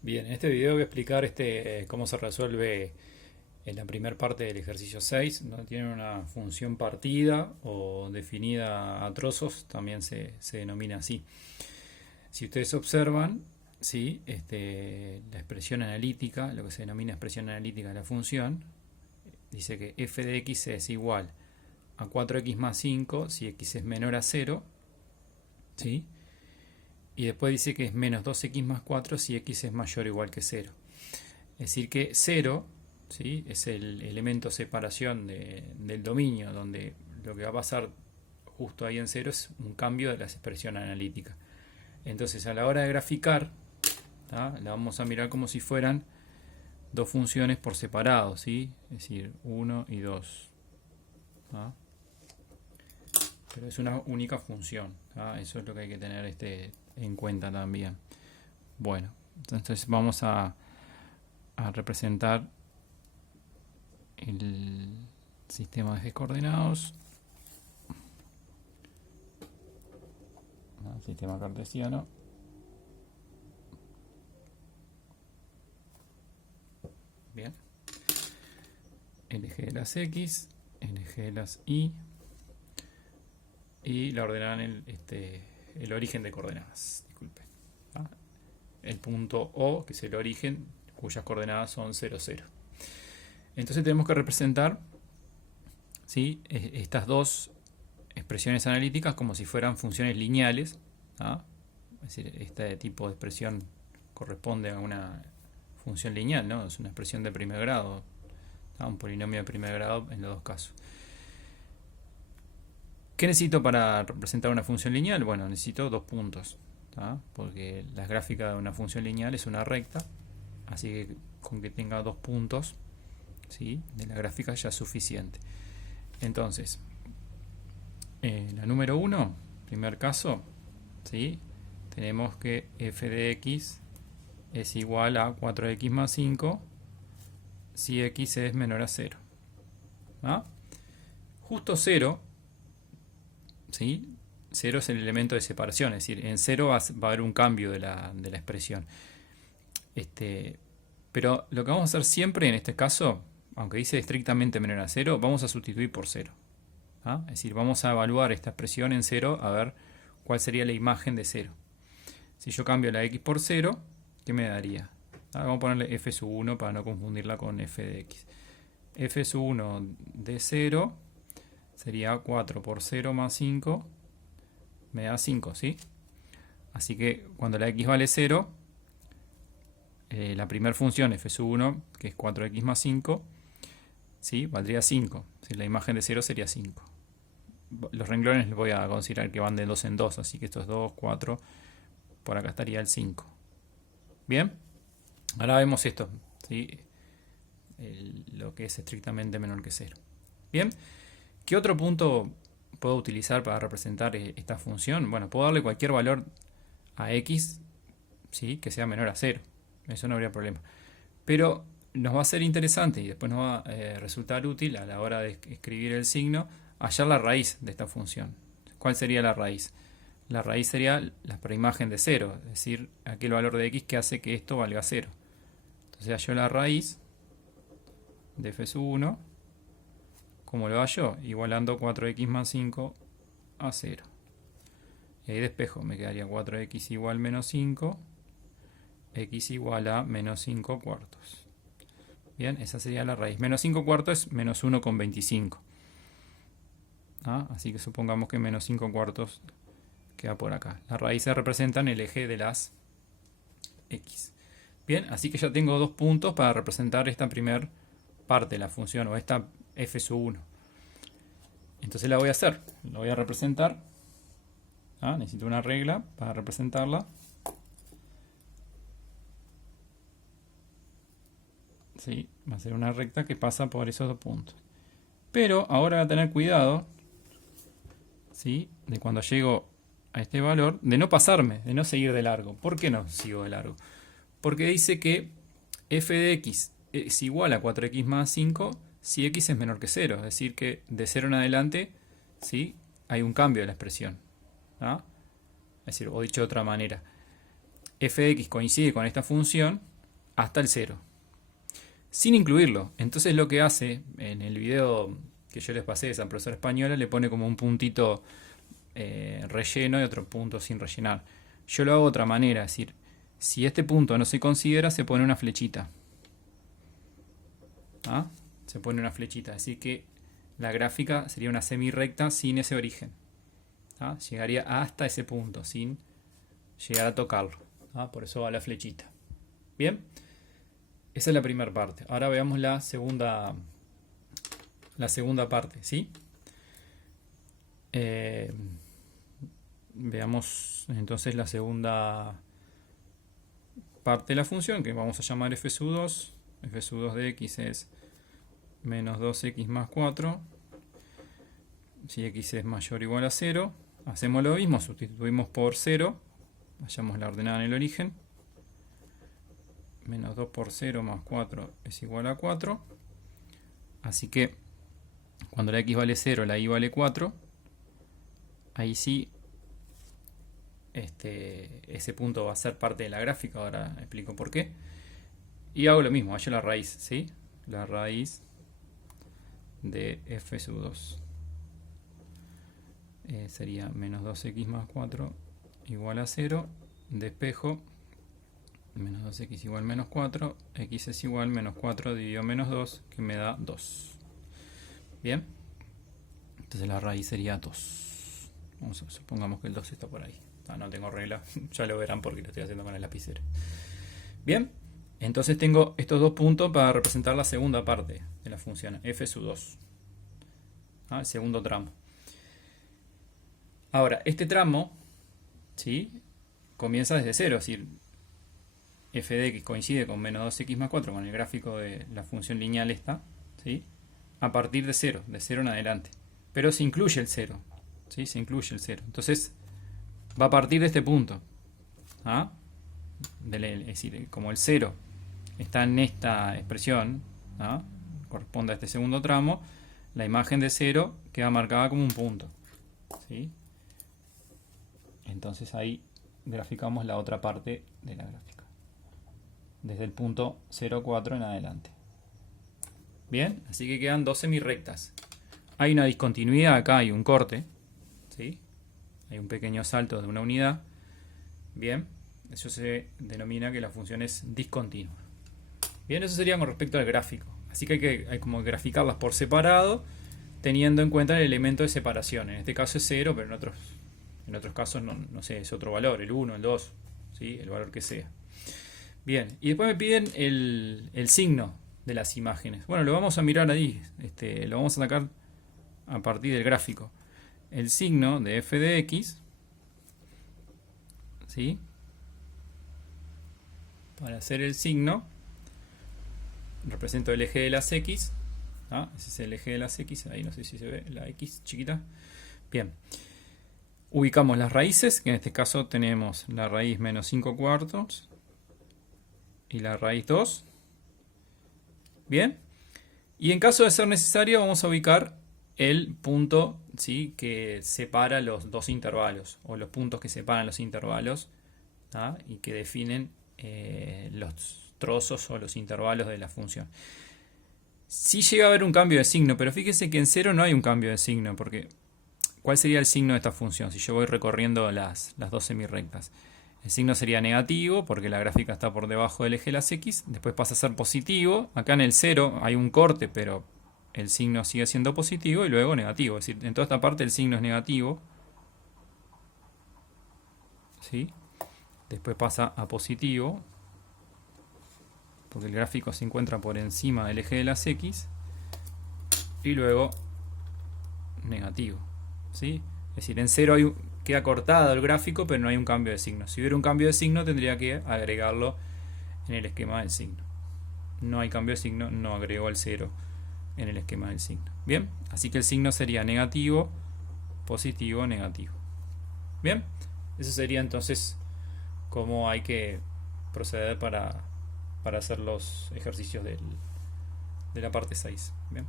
Bien, en este video voy a explicar cómo se resuelve en la primera parte del ejercicio 6, donde tiene una función partida o definida a trozos, también se denomina así. Si ustedes observan, ¿sí? La expresión analítica, lo que se denomina expresión analítica de la función, dice que f de x es igual a 4x más 5 si x es menor a 0, ¿sí? Y después dice que es menos 2x más 4 si x es mayor o igual que 0. Es decir que 0, ¿sí? Es el elemento separación del dominio, donde lo que va a pasar justo ahí en 0 es un cambio de la expresión analítica. Entonces a la hora de graficar, ¿tá? La vamos a mirar como si fueran dos funciones por separado, ¿sí? Es decir, 1 y 2. ¿Tá? Pero es una única función, ¿tá? Eso es lo que hay que tener en cuenta también. Bueno, entonces vamos a representar el sistema de ejes coordenados, ¿no? Sistema cartesiano. Bien. El eje de las X, el eje de las Y, y la ordenarán el origen de coordenadas. Disculpe. ¿Ah? El punto O, que es el origen, cuyas coordenadas son 0, 0. Entonces tenemos que representar, ¿sí? Estas dos expresiones analíticas como si fueran funciones lineales. ¿Ah? Es decir, este tipo de expresión corresponde a una función lineal, ¿no? Es una expresión de primer grado, ¿ah? Un polinomio de primer grado en los dos casos. ¿Qué necesito para representar una función lineal? Bueno, necesito dos puntos, ¿tá? Porque la gráfica de una función lineal es una recta, así que con que tenga dos puntos, ¿sí? De la gráfica ya es suficiente. Entonces, la número 1, primer caso, ¿sí? Tenemos que f de x es igual a 4x más 5 si x es menor a 0. ¿Ah? Justo 0, ¿sí? 0 es el elemento de separación, es decir, en 0 va a haber un cambio de la expresión. Pero lo que vamos a hacer siempre en este caso, aunque dice estrictamente menor a 0, vamos a sustituir por 0. ¿Ah? Es decir, vamos a evaluar esta expresión en 0 a ver cuál sería la imagen de 0. Si yo cambio la x por 0, ¿qué me daría? ¿Ah? Vamos a ponerle f sub 1 para no confundirla con f de x. F sub 1 de 0 sería 4 por 0 más 5, me da 5, ¿sí? Así que cuando la x vale 0, la primera función f sub 1, que es 4x más 5, ¿sí? Valdría 5. Si la imagen de 0 sería 5. Los renglones les voy a considerar que van de 2 en 2, así que esto es 2, 4, por acá estaría el 5. Bien, ahora vemos esto, ¿sí? Lo que es estrictamente menor que 0. Bien, ¿qué otro punto puedo utilizar para representar esta función? Bueno, puedo darle cualquier valor a x, ¿sí? Que sea menor a 0. Eso no habría problema. Pero nos va a ser interesante y después nos va a resultar útil a la hora de escribir el signo hallar la raíz de esta función. ¿Cuál sería la raíz? La raíz sería la preimagen de 0, es decir, aquel valor de x que hace que esto valga 0. Entonces hallo la raíz de f sub 1. ¿Cómo lo hallo? Igualando 4x más 5 a 0. Y ahí despejo, me quedaría 4x igual menos 5, x igual a menos 5 cuartos. Bien, esa sería la raíz. Menos 5 cuartos es menos 1,25. ¿Ah? Así que supongamos que menos 5 cuartos queda por acá. Las raíces representan el eje de las x. Bien, así que ya tengo dos puntos para representar esta primera parte de la función, o esta f sub 1. Entonces la voy a hacer. La voy a representar. ¿Ah? Necesito una regla para representarla. ¿Sí? Va a ser una recta que pasa por esos dos puntos. Pero ahora voy a tener cuidado, ¿sí? De cuando llego a este valor, de no pasarme, de no seguir de largo. ¿Por qué no sigo de largo? Porque dice que f de x es igual a 4x más 5 si x es menor que 0. Es decir, que de 0 en adelante, ¿sí? Hay un cambio de la expresión. ¿Ah? Es decir, o dicho de otra manera, f de x coincide con esta función hasta el 0, sin incluirlo. Entonces lo que hace, en el video que yo les pasé de esa profesora española, le pone como un puntito relleno y otro punto sin rellenar. Yo lo hago de otra manera, es decir, si este punto no se considera, se pone una flechita. ¿Ah? Se pone una flechita, así que la gráfica sería una semirrecta sin ese origen. ¿Ah? Llegaría hasta ese punto, sin llegar a tocarlo. ¿Ah? Por eso va la flechita. Bien, esa es la primera parte. Ahora veamos la segunda parte, ¿sí? Veamos entonces la segunda parte de la función, que vamos a llamar f sub 2. F sub 2 de x es menos 2x más 4. Si x es mayor o igual a 0, hacemos lo mismo, sustituimos por 0, hallamos la ordenada en el origen. Menos 2 por 0 más 4 es igual a 4. Así que cuando la x vale 0, la y vale 4. Ahí sí, ese punto va a ser parte de la gráfica. Ahora explico por qué. Y hago lo mismo, hallo la raíz, ¿sí? La raíz de f sub 2. Sería menos 2x más 4 igual a 0. Despejo. Menos 2x igual menos 4. X es igual menos 4 dividido menos 2, que me da 2. Bien. Entonces la raíz sería 2. Supongamos que el 2 está por ahí. No tengo regla. Ya lo verán porque lo estoy haciendo con el lapicero. Bien. Entonces tengo estos dos puntos para representar la segunda parte de la función. F sub 2. El segundo tramo. Ahora, este tramo, ¿sí?, comienza desde 0. Es decir, f de x coincide con menos 2x más 4, con el gráfico de la función lineal esta, ¿sí?, a partir de 0 en adelante. Pero se incluye el 0, ¿sí?, se incluye el 0. Entonces, va a partir de este punto. Es decir, como el 0 está en esta expresión, corresponde a este segundo tramo, la imagen de 0 queda marcada como un punto, ¿sí? Entonces ahí graficamos la otra parte de la gráfica, desde el punto 0,4 en adelante. Bien, así que quedan dos semirrectas. Hay una discontinuidad, acá hay un corte, ¿sí? Hay un pequeño salto de una unidad. Bien, eso se denomina que la función es discontinua. Bien, eso sería con respecto al gráfico. Así que hay como graficarlas por separado, teniendo en cuenta el elemento de separación. En este caso es 0, pero en otros casos no sé, es otro valor, el 1, el 2, ¿sí?, el valor que sea. Bien, y después me piden el signo de las imágenes. Bueno, lo vamos a mirar ahí, lo vamos a sacar a partir del gráfico. El signo de f de x, ¿sí?, para hacer el signo, represento el eje de las x. Ese es el eje de las x, ahí no sé si se ve la x chiquita. Bien, ubicamos las raíces, que en este caso tenemos la raíz menos 5 cuartos y la raíz 2. Bien, y en caso de ser necesario vamos a ubicar el punto, ¿sí?, que separa los dos intervalos, o los puntos que separan los intervalos, y que definen los trozos o los intervalos de la función. Sí llega a haber un cambio de signo, pero fíjese que en 0 no hay un cambio de signo, porque ¿cuál sería el signo de esta función? Si yo voy recorriendo las dos semirrectas, el signo sería negativo, porque la gráfica está por debajo del eje de las x. Después pasa a ser positivo. Acá en el 0 hay un corte, pero el signo sigue siendo positivo, y luego negativo. Es decir, en toda esta parte el signo es negativo, ¿sí? Después pasa a positivo, porque el gráfico se encuentra por encima del eje de las x, y luego negativo, ¿sí? Es decir, en 0 queda cortado el gráfico, pero no hay un cambio de signo. Si hubiera un cambio de signo, tendría que agregarlo en el esquema del signo. No hay cambio de signo, no agrego el 0 en el esquema del signo. Bien, así que el signo sería negativo, positivo, negativo. Bien, eso sería entonces cómo hay que proceder para hacer los ejercicios de la parte 6. Bien.